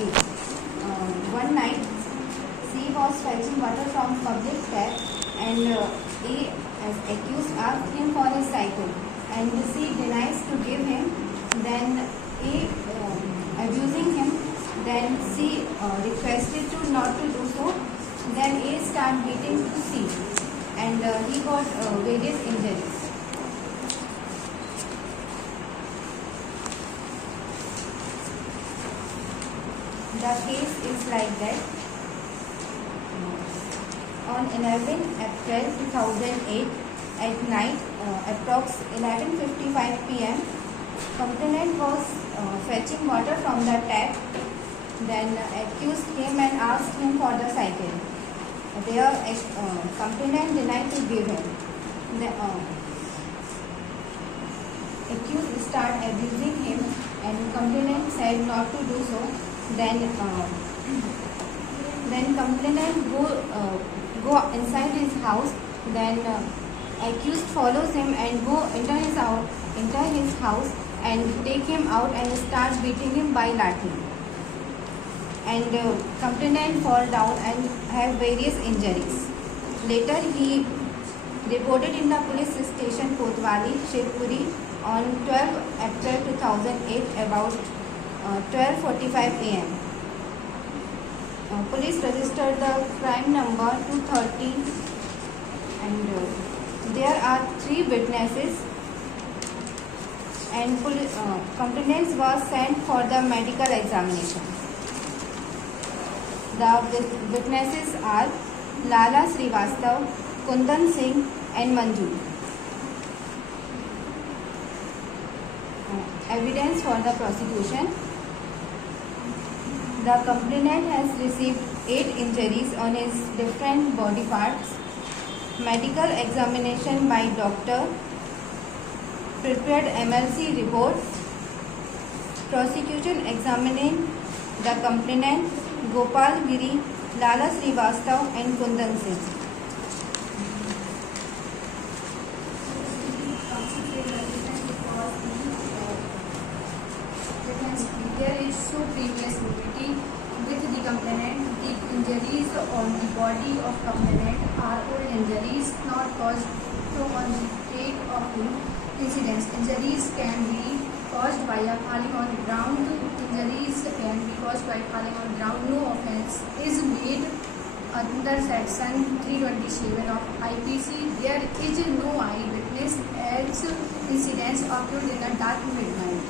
A. One night, C was fetching water from public tap, and A, as accused, asked him for his cycle, and C denies to give him. Then A, abusing him. Then C requested to not to do so. Then A started beating to C, and he got various injuries. The case is like that. On 11 April 2008 at night, approx 11:55 p.m., complainant was fetching water from the tap. Then accused came and asked him for the cycle. There, complainant denied to give him. The accused started abusing him, and complainant said not to do so. Then complainant go inside his house. Then accused follows him and go enter his house and take him out and start beating him by lathi. And complainant fall down and have various injuries. Later he reported in the police station Kotwali, Shivpuri on 12 April 2008 about 12:45 a.m. Police registered the crime number 230, and there are 3 witnesses, and complainants was sent for the medical examination. The witnesses are Lala Srivastav, Kundan Singh and Manju. Evidence for the prosecution. The complainant has received 8 injuries on his different body parts. Medical examination by doctor. Prepared MLC report. Prosecution examining the complainant Gopal Giri, Lala Srivastav and Kundan Singh. There is so previous nudity with the complainant. The injuries on the body of complainant are old injuries not caused from on the date of the incidents. Injuries can be caused by falling on ground. Injuries can be caused by falling on ground. No offence is made under section 327 of IPC. There is no eyewitness as incidents occurred in a dark midnight.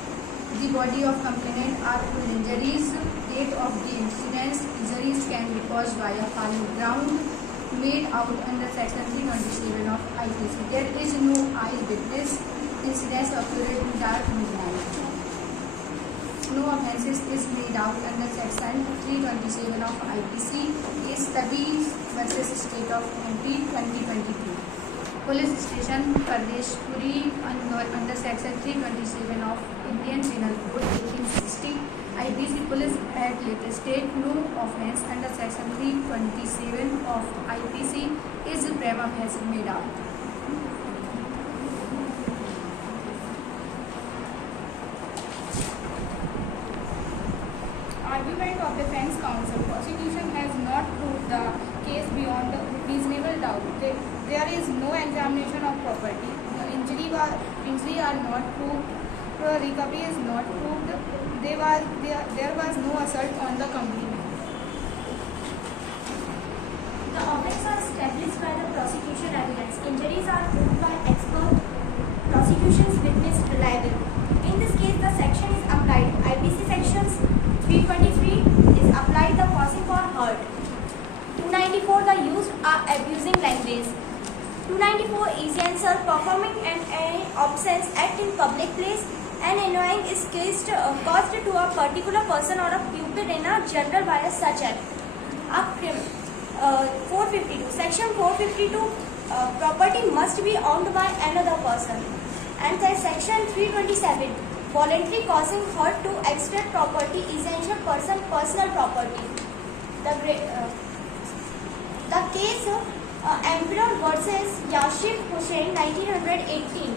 The body of complainant are full injuries. Date of the incidents. Injuries can be caused by a falling ground made out under section 327 of IPC. There is no eyewitness. Incidents occurred in dark midnight. No offences is made out under section 327 of IPC. Is Tabi versus State of MP 2022. Police Station Pardeshpuri under section 327 of Indian Penal Code 1860. IPC Police at later state. No offence under section 327 of IPC is prima facie made out. Argument of defense counsel. Prosecution has not proved the case beyond reasonable doubt. There is no examination of property. The injury are not proved. Recovery is not proved. There was no assault on the complainant. The offence are established by the prosecution evidence. Injuries are proved by expert. Prosecution's witness reliable. In this case, the section is applied. IPC sections 323 is applied the causing for hurt. 294 the used are abusing language. 294 is answer performing an obscene act in public place and annoying is caused to a particular person or a pupil in a general by a such act. 452 section 452 property must be owned by another person. And the section 327 voluntary causing hurt to extract property essential person personal property. The case Ambulance versus Yashif Hussain 1918.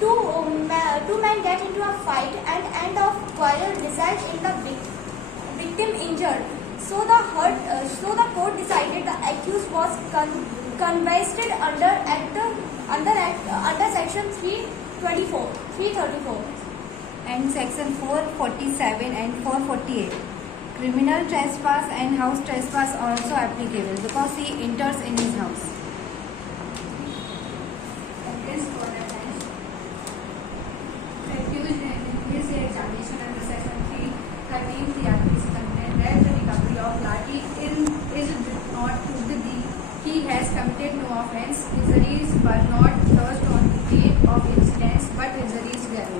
Two men get into a fight and end of quarrel results in the victim injured. So the court decided the accused was convicted under section 334 and section 447 and 448. Criminal trespass and house trespass are also applicable because he enters in his house. Evidence for defense. The accused in his examination under section 313 CRPC contended that the recovery of Lati is not proved. He has committed no offence. Injuries were not caused on the date of incidents, but injuries were.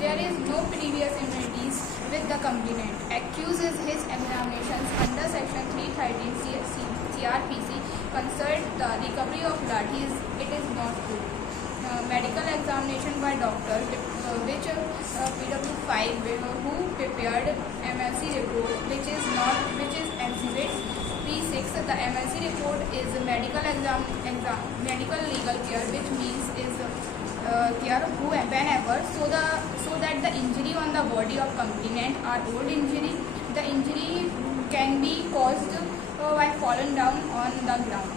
There is no previous immunities with the complainant. Accuses his examinations under section 313 CRPC concerned the recovery of lathis. It is not true. Medical examination by doctor, which PW5 who prepared MLC report, which is exhibit P6. The MLC report is medical medical legal care, which means is care whenever so that the injury on the body of complainant are old injury. The injury can be caused by falling down on the ground.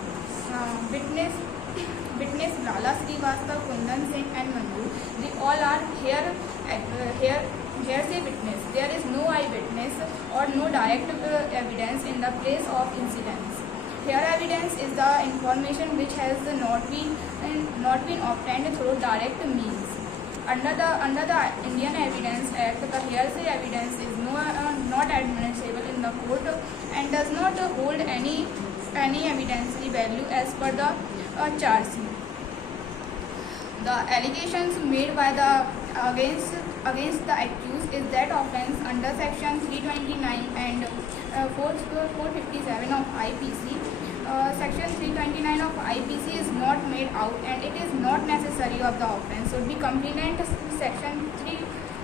Witness Lala Srivastav, Kundan Singh and Manju, they all are hearsay witness. There is no eyewitness or no direct evidence in the place of incidents. Here evidence is the information which has not been obtained through direct means. Under the Indian Evidence Act, the hearsay evidence is not admissible in the court and does not hold any evidentiary value as per the charge sheet. The allegations made by the against the accused is that offence under section 329 and 457 of IPC. Section 329 of IPC is not made out and it is not necessary of the offence. So the complainant section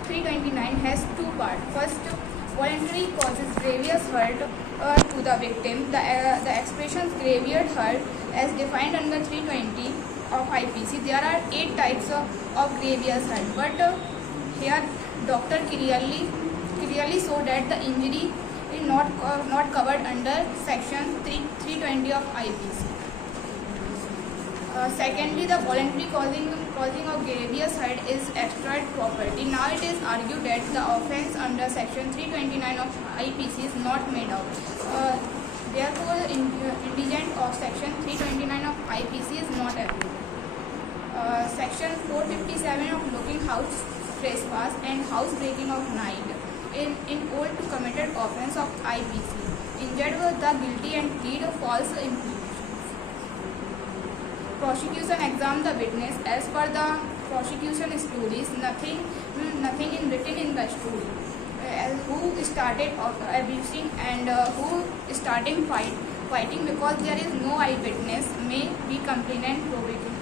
329 has two parts. First, voluntary causes grievous hurt to the victim. The expressions grievous hurt as defined under 320 of IPC. There are 8 types of grievous hurt, but here doctor clearly showed that the injury is not covered under section 320 of IPC. Secondly, the voluntary causing of grievous hurt is extorted property. Now it is argued that the offence under section 329 of IPC is not made out. Therefore, indigent of section 329 of IPC is not applicable. Section 457 of looking house trespass and house breaking of night in old to committed offence of IPC. Injured was the guilty and plead false implications. Prosecution examined the witness. As per the prosecution stories, nothing in written in the story. Who started abusing and who starting fighting because there is no eyewitness may be complainant probative.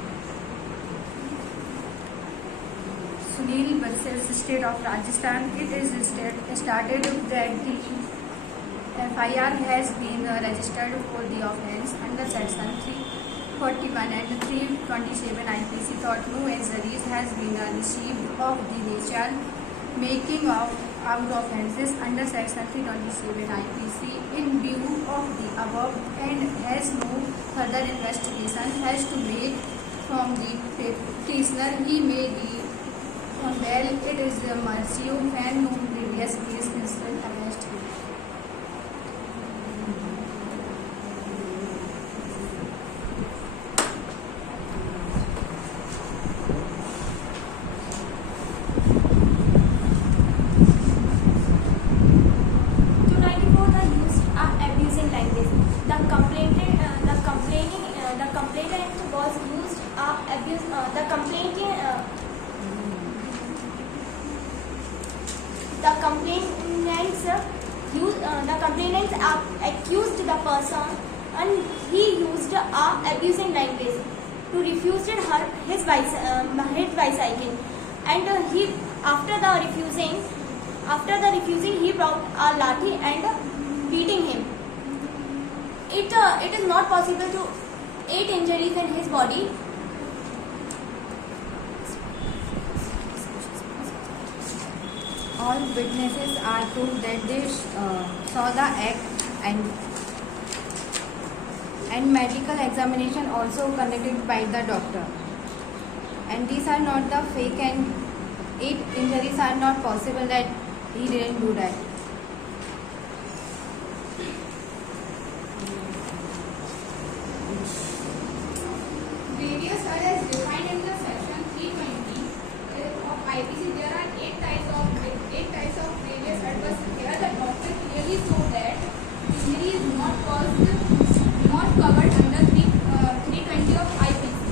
Sunil versus State of Rajasthan. It is started that the FIR has been registered for the offence under section 341 and 327 IPC. Thought no injuries has been received of the nature making of out offences under section 327 IPC. In view of the above and has no further investigation has to make from the petitioner, he may be on bail. It is the mercy of and no previous case incident against him. The complainants accused the person and he used abusing language to refuse his bicycle, and after the refusing he brought a lathi and beating him. It is not possible to 8 injuries in his body. all witnesses are proved that they saw the act, and medical examination also conducted by the doctor. And these are not the fake, and 8 injuries are not possible that he didn't do that. Various are as defined in the section 320 of IPC. There are eight types of various adverse. Here the doctor clearly showed that injury is not covered under 320 of IPC.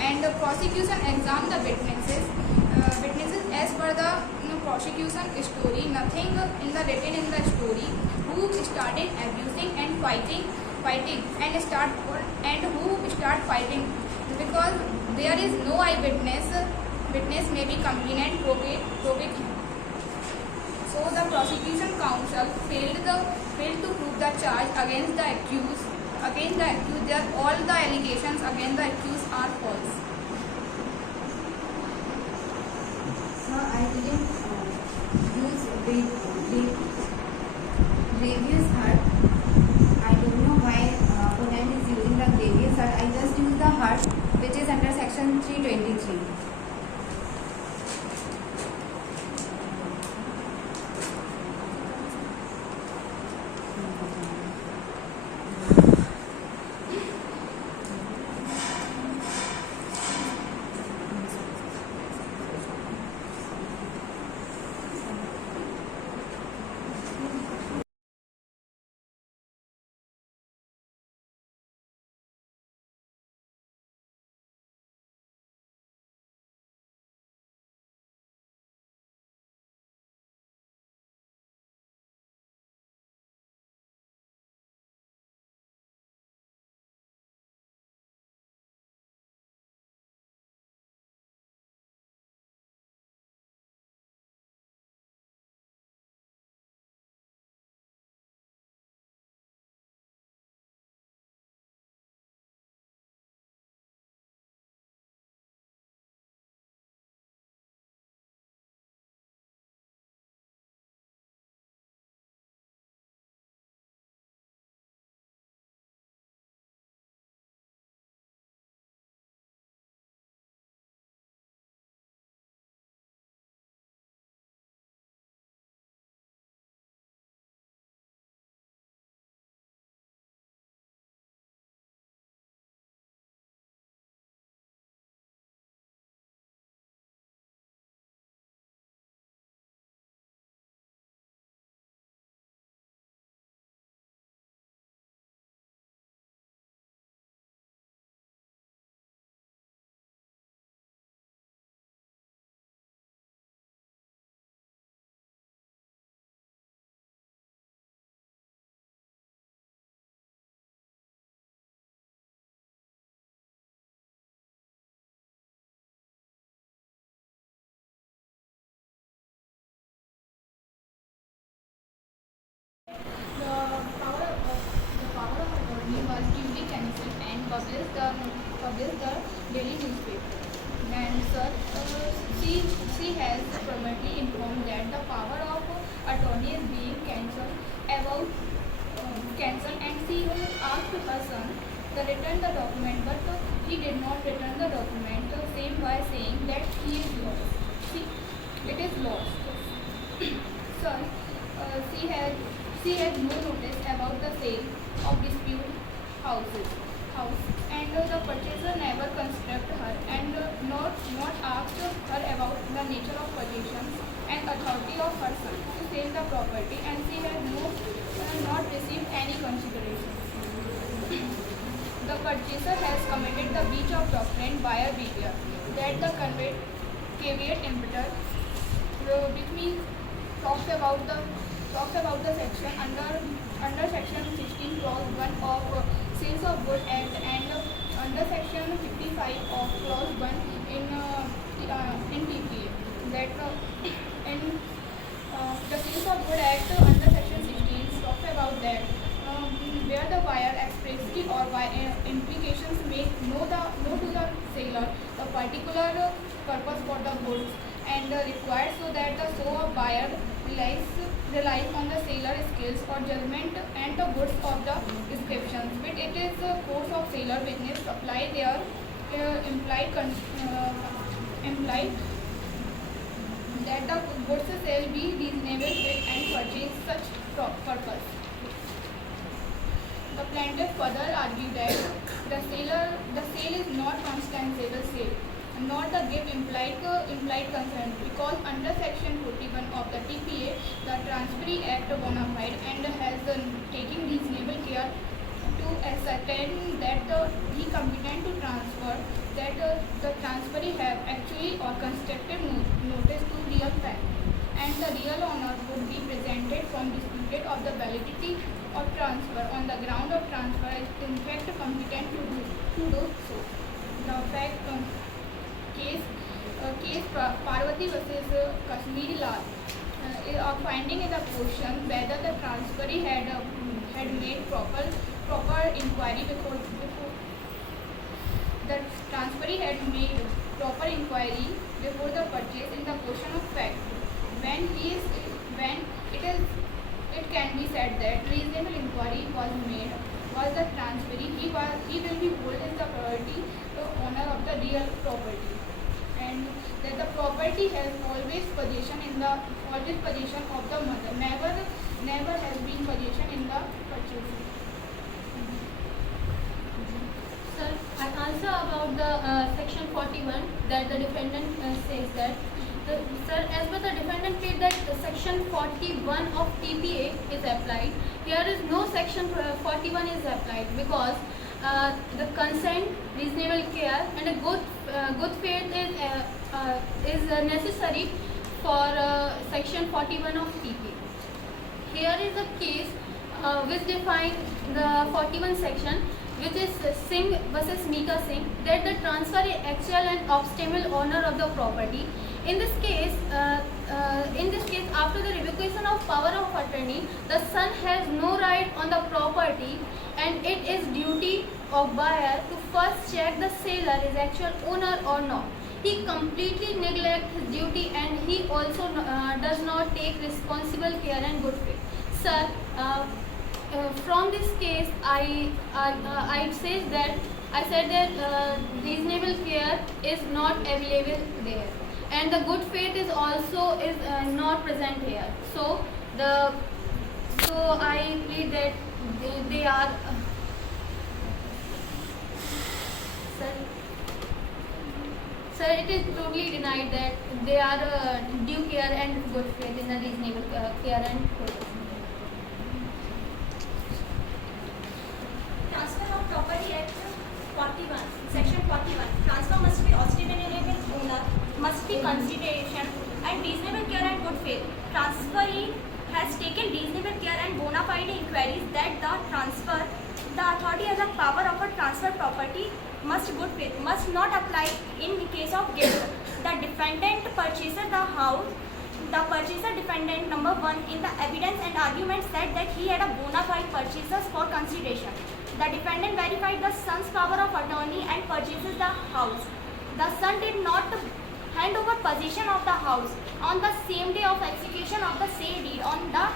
And the prosecution examined the witnesses as per the prosecution story. Nothing in the written in the story. Who started abusing and fighting and who start fighting, because there is no eyewitness. Witness may be complainant, provoke him. So the prosecution counsel failed to prove the charge against the accused. There all the allegations against the accused are false. So I didn't use previous heart. I don't know why opponent is using the previous heart. I just use the heart which is under section 323. The power of attorney was duly cancelled and published the daily newspaper. And sir, she has permanently informed that the power of attorney is being cancelled and she asked her son to return the document, but he did not return the document. Same by saying that he is lost. It is lost. Sir, she had no notice about the sale of dispute house, and the purchaser never consulted her and not asked her about the nature of possession and authority of her son to sell the property, and she had not received any consideration. The purchaser has committed the breach of doctrine buyer beware, that the caveat emptor, which means talks about the section under section 16 clause 1 of Sales of Good Act, and under section 55 of clause 1 in TPA, that in the Sales of Good Act under section 16 talks about that where the buyer expressly or by implications make know to the seller the particular purpose for the goods and required so that the so of buyer relies on the seller skills or judgment and the goods of the descriptions. But it is the course of seller business apply their implied that the goods shall be reasonable fit and purchase such purpose. The plaintiff further argued that the sale is not consensual sale, nor the give implied consent, because under section 41 of the TPA, the Transferee Act bona fide and has taken reasonable care to ascertain that he competent to transfer, that the transferee have actually or constructive notice to real fact, and the real owner would be presented from disputed of the validity of transfer on the ground of transfer is in fact competent to do so. The fact case Parvati versus Kashmiri Lal finding in the question whether the transferee had made proper inquiry before the transferee had made proper inquiry before the purchase in the question of fact. It can be said that reasonable inquiry was made was the transferee he will be hold as the priority owner of the real property, and that the property has always possession of the mother, never has been possession in the purchase. Sir, I answer about the section 41 that the defendant says that sir, as per the defendant said that the section 41 of TPA is applied. Here is no section 41 is applied because the consent, reasonable care, and a good faith is necessary for section 41 of TPA. Here is a case which defines the 41 section, which is Singh versus Mika Singh, that the transfer is actual and optimal owner of the property. In this case, after the revocation of power of attorney, the son has no right on the property, and it is duty of buyer to first check the seller is actual owner or not. He completely neglects his duty, and he also does not take responsible care and good faith. Sir, from this case, I said that reasonable care is not available there, and the good faith is also not present here. So I plead that they are. Sir, it is totally denied that they are due care and good faith in the reasonable care and protection. Transfer of Property Act 41, Section 41. Transfer must be ostentable owner, must be consideration and reasonable care and good faith. Transferee has taken reasonable care and bona fide inquiries that the authority has a power of a transfer property must good faith, must not apply in case of guilt. The defendant purchaser the house. The purchaser defendant number 1 in the evidence and argument said that he had a bona fide purchasers for consideration. The defendant verified the son's power of attorney and purchases the house. The son did not hand over possession of the house on the same day of execution of the sale deed on the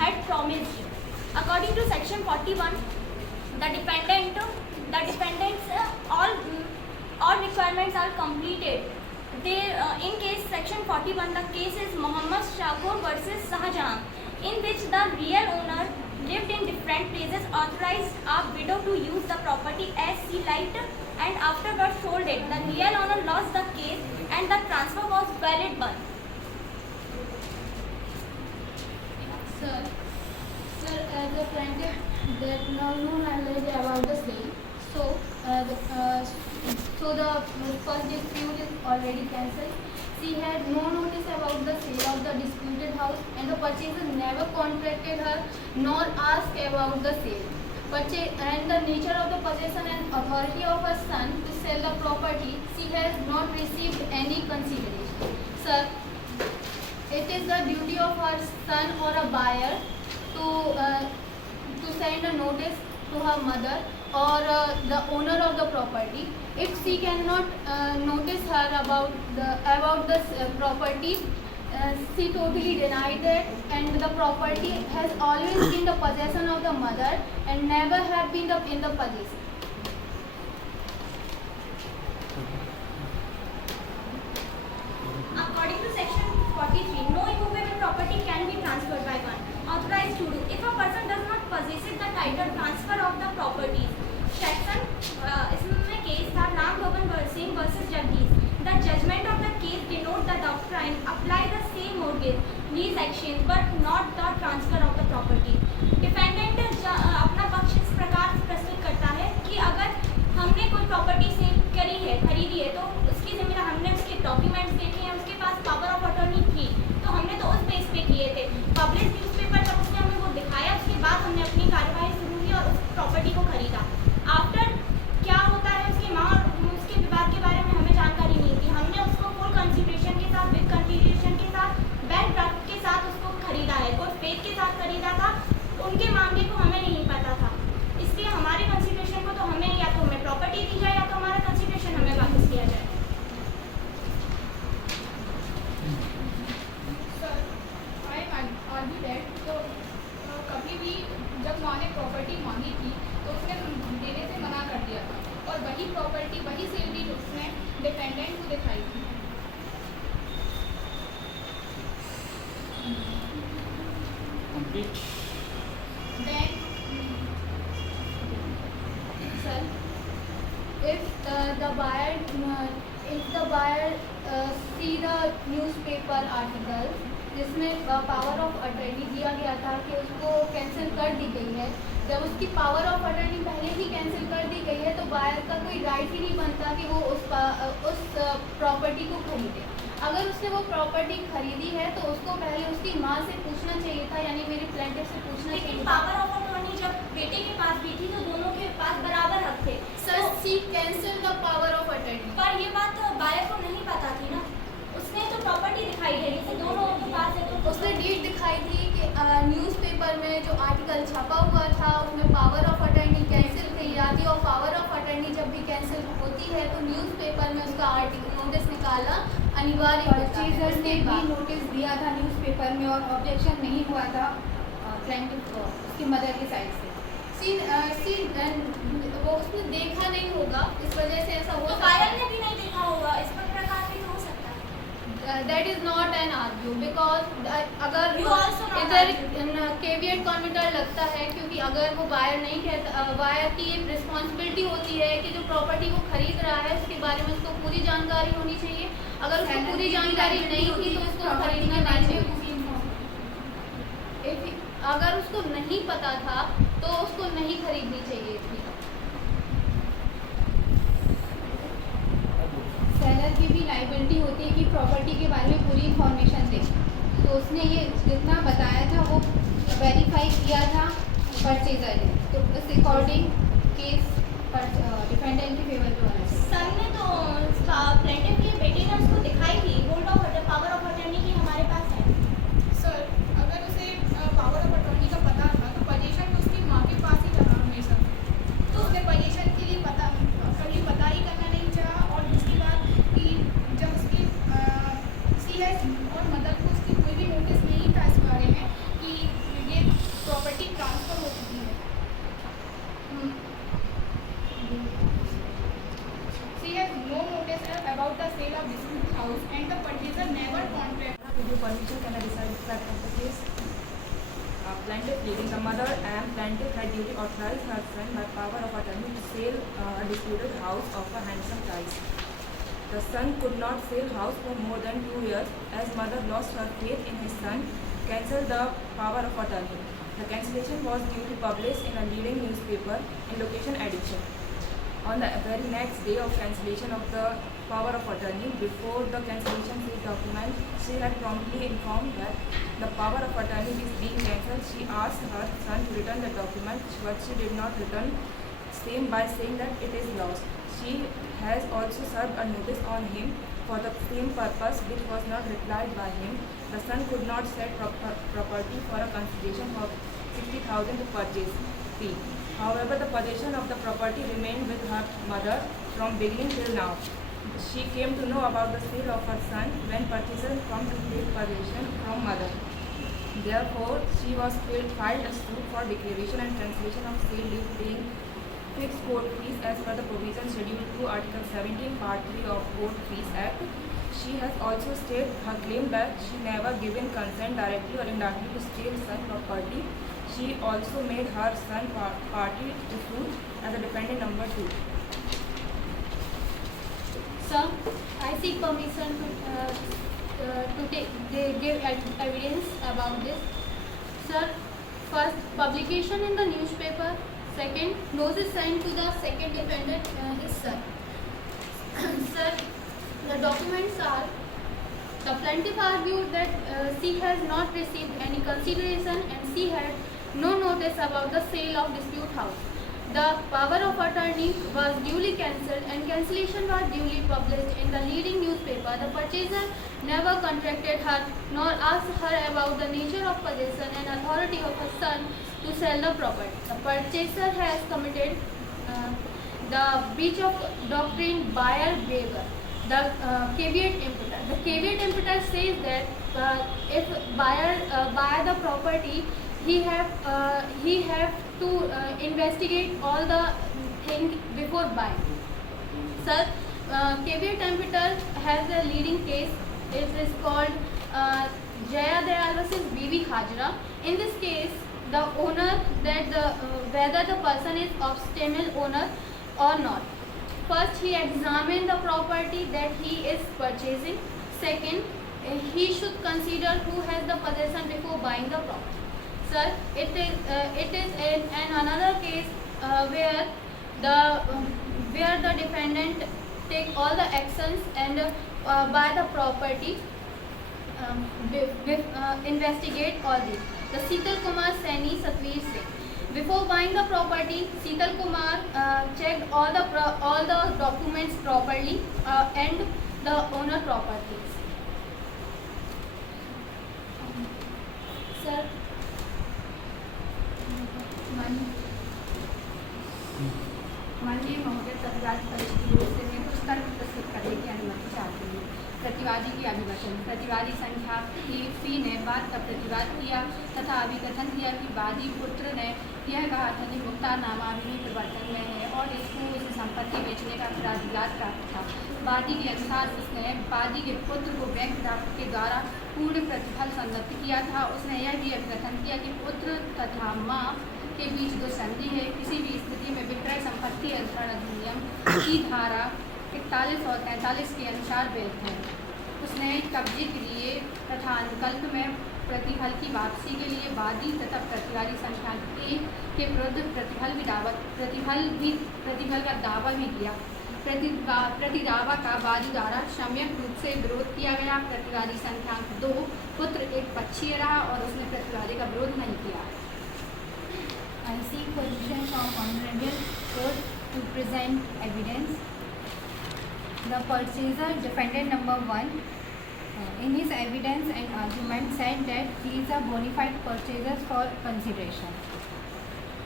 had promised. According to section 41, the defendant's all requirements are completed. In case section 41, the case is Mohammad Shakur versus Shahjahan, in which the real owner lived in different places, authorized a widow to use the property as she liked, and afterwards sold it. The real owner lost the case and the transfer was valid one. Sir, as a plaintiff that no knowledge about the sale, so the first dispute is already cancelled. She had no notice about the sale of the disputed house, and the purchaser never contacted her nor asked about the sale. And the nature of the possession and authority of her son to sell the property, she has not received any consideration. Sir, it is the duty of her son or a buyer to send a notice to her mother or the owner of the property. If she cannot notice her about the property, she totally denied it, and the property has always been the possession of the mother and never have been in the possession. According to section 43, no immovable property can be transferred by one authorized to do if a person does not possess the title transfer of the properties. Section इसमें case था राम भवन Singh versus Jagdish. The judgment of the case denote the doctrine apply the same mortgage lease exchange but not the transfer of the property. Defendant अपना पक्ष इस प्रकार से प्रस्तुत करता है कि अगर हमने कोई प्रॉपर्टी सेल करी है, खरीदी है, तो उसकी जमीन हमने उसके डॉक्यूमेंट्स देखे हैं, उसके पास पावर ऑफ अटॉर्नी थी, तो हमने तो उस बेस पे किए थे. पब्लिश न्यूज़पेपर जब उसने हमें वो दिखाया, उसके बाद हमने अपनी कार्यवाही शुरू की और उस प्रॉपर्टी को खरीदा. आफ्टर क्या होता है उसकी माँ और उसके विवाद के बारे में हमें जानकारी नहीं थी. हमने उसको फुल कंसिडरेशन के साथ, विद कंसिडरेशन के साथ, बैंक ड्राफ्ट के साथ उसको खरीदा है, गुड फेथ के साथ खरीदा था. उनके मामले को हमें नहीं पता था, इसलिए हमारे कंसिडरेशन को तो हमें या तो हमें प्रॉपर्टी दी जाए या तो हमारा कंसिडरेशन हमें वापस किया जाए. सर, आई आर्ग्यू दैट तो कभी भी जब माँ ने प्रॉपर्टी मांगी थी तो उसने देने से मना कर दिया था और वही प्रॉपर्टी, वही सेल डीड उसने डिफेंडेंट को दिखाई थी. Complete. Then, Sir, if the buyer see the newspaper article जिसमें पावर ऑफ अटर्नी दिया गया था कि उसको कैंसिल कर दी गई है, जब उसकी पावर ऑफ अटर्नी पहले ही कैंसिल कर दी गई है तो बायर का कोई राइट ही नहीं बनता कि वो उस प्रॉपर्टी को खरीदे. अगर उसने वो प्रॉपर्टी खरीदी है तो उसको पहले उसकी माँ से पूछना चाहिए था, यानी मेरे प्लेंटिफ से पूछना चाहिए लेकिन था. पावर ऑफ अटॉर्नी जब बेटे के पास भी थी तो दोनों के पास बराबर हक थे. Sir, she cancel the power of attorney. पर ये बात बायर को नहीं पता थी ना, उसने तो प्रॉपर्टी दिखाई है कि दोनों के पास है, तो उसने डेट दिखाई थी कि न्यूज़पेपर में जो आर्टिकल छपा हुआ था उसमें पावर ऑफ अटर्नी कैंसिल की जाती है और पावर ऑफ अटर्नी जब भी कैंसिल होती है तो न्यूज़पेपर में उसका आर्टिकल नोटिस निकालना अनिवार्य होता है. परचेजर ने उसके भी बाद नोटिस दिया था न्यूज़पेपर में और ऑब्जेक्शन नहीं हुआ था प्लेंटिफ को उसकी मदर की साइड से. वो उसने देखा नहीं होगा, इस वजह से ऐसा हो तो सकता बायर है. ने भी नहीं देखा होगा, इस प्रकार भी हो सकता है. That is not an argue because अगर You also not इधर argue. केवियट कॉन्विटर लगता है क्योंकि अगर वो बायर नहीं कहता, बायर की एक रिस्पॉन्सिबिलिटी होती है कि जो प्रॉपर्टी वो खरीद रहा है उसके बारे में उसको पूरी जानकारी होनी चाहिए. अगर उसको पूरी जानकारी नहीं थी तो उसको खरीदना नहीं चाहिए. अगर उसको नहीं पता था तो उसको नहीं खरीदनी चाहिए थी. सेलर की भी लाइबिलिटी होती है कि प्रॉपर्टी के बारे में पूरी इंफॉर्मेशन दे. तो उसने ये जितना बताया था वो वेरीफाई किया था परचेजर ने, तो उस अकॉर्डिंग केस डिफेंडेंट के फेवर में होना चाहिए. सर ने तो प्लेंटिफ के बेटे ने उसको दिखाई थी, hold of power of attorney की हमारे पास है. सर, अगर उसे पावर ऑफ अटॉर्नी का पता था तो पोजीशन तो उसकी माँ के पास ही रहा हमेशा, तो उसने पोजीशन के लिए कभी पता ही करना नहीं चाहा. और दूसरी बात कि जब उसकी CS और मदर को उसकी कोई भी नोटिस नहीं था इस बारे में कि ये प्रॉपर्टी ट्रांसफ़र हो चुकी है. She has no notice about the sale of this house and the purchaser never contract. With your permission, can I decide the fact of the case? Plaintiff pleading, the mother and plaintiff had duty authorized her son by power of attorney to sell a disputed house of a handsome price. The son could not sell house for more than 2 years as mother lost her faith in his son, cancelled the power of attorney. The cancellation was duly published in a leading newspaper in location addiction. On the very next day of cancellation of the power of attorney, before the cancellation of the document, she had promptly informed that the power of attorney is being cancelled. She asked her son to return the document, but she did not return same by saying that it is lost. She has also served a notice on him for the same purpose, which was not replied by him. The son could not set property for a consideration of 60,000 to purchase fee. However, the possession of the property remained with her mother from beginning till now. She came to know about the sale of her son when purchaser come to take possession from mother. Therefore, she was filed a suit for declaration and cancellation of sale deed paying fixed court fees as per the provision scheduled 2 Article 17 Part 3 of Court Fees Act. She has also stated her claim that she never given consent directly or indirectly to steal such property. She also made her son party to suit as a defendant number 2. Sir, I seek permission to give evidence about this. Sir, first, publication in the newspaper. Second, notice sent to the second defendant, his son. Sir, the documents are: the plaintiff argued that she has not received any consideration and she had no notice about the sale of dispute house. The power of attorney was duly cancelled and cancellation was duly published in the leading newspaper. The purchaser never contracted her nor asked her about the nature of possession and authority of her son to sell the property. The purchaser has committed the breach of doctrine buyer waiver. The caveat emptor. The caveat emptor says that if buyer buy the property, he have to investigate all the things before buying. Sir, caveat emptor has a leading case. It is called Jaya Dayal versus B.V. Hajra. In this case, the owner whether the person is obstinate owner or not. First, he examines the property that he is purchasing. Second, he should consider who has the possession before buying the property. Sir, it is in another case where the defendant take all the actions and buy the property, investigate all this. The Sital Kumar Saini Satvir Singh. Before buying the property, Sital Kumar checked all the documents properly and the owner properties. Sir, माननीय महोदय, प्रतिवादी पक्ष की ओर से मैं कुछ तर्क प्रस्तुत करने की अनुमति चाहती हूँ। प्रतिवादी की अभिकथन। प्रतिवादी संख्या 1 ने बात का प्रतिवाद किया तथा अभिकथन किया कि वादी पुत्र ने यह कहा था कि मुक्तारनामा अभी प्रवर्तन में है और इसको उसे संपत्ति बेचने का अधिकार प्राप्त था। वादी के अनुसार उसने वादी के पुत्र को बैंक ड्राफ्ट के द्वारा पूर्ण प्रतिफल संगत किया था। उसने यह भी अभिकथन किया कि पुत्र तथा माँ के बीच दो संधि है। किसी भी स्थिति में विक्रय संपत्ति अधिकरण अधिनियम की धारा 41 और 43 के अनुसार वैध है। उसने कब्जे के लिए तथा अनुकल्प में प्रतिफल की वापसी के लिए वादी तथा प्रतिवादी संख्या 1 के विरुद्ध प्रतिफल का दावा भी किया। प्रतिदावा का वादी द्वारा सम्यक रूप से विरोध किया गया। प्रतिवादी संख्या 2 पुत्र एक पक्षीय रहा और उसने प्रतिवादी का विरोध नहीं किया। I seek permission from Honorable Court to present evidence. The purchaser, defendant number 1, in his evidence and argument said that he is a bona fide purchaser for consideration.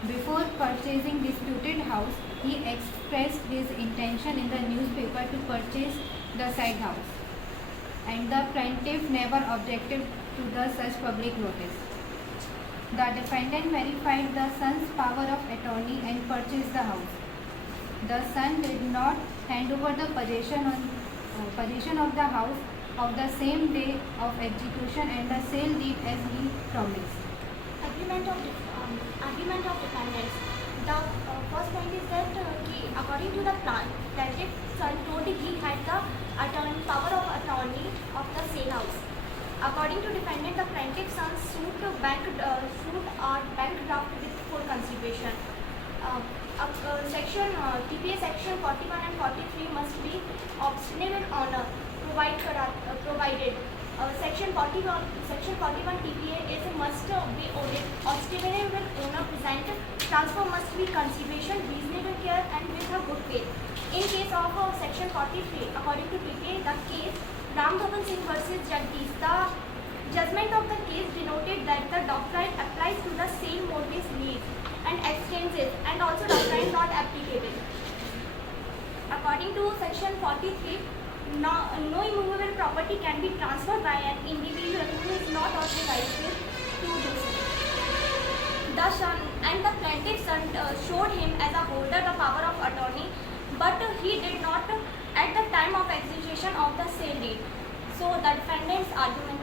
Before purchasing disputed house, he expressed his intention in the newspaper to purchase the said house, and the plaintiff never objected to the such public notice. The defendant verified the son's power of attorney and purchased the house. The son did not hand over the possession of the house of the same day of execution and the sale deed as he promised. Argument of defendants. The first point is that according to the plaintiff son told he had the power of attorney of the sale house. According to defendant, the plaintiff's son suit bank draft with full consideration. TPA section 41 and 43 must be obstinate honor provided. Section 41 TPA is must be ordered. Obstinate owner present. Transfer must be consideration, reasonable care and with a good faith. In case of section 43, according to TPA, the case Ram Bhavan Singh versus Jagdish, the judgment of the case denoted that the doctrine applies to the same mortgage lease and exchanges, and also doctrine not applicable. According to section 43, no immovable property can be transferred by an individual who is not authorized to do so. The son and the plaintiff's son showed him as a holder the power of attorney, but he did not at the time of execution of the sale deed. So the defendant's argument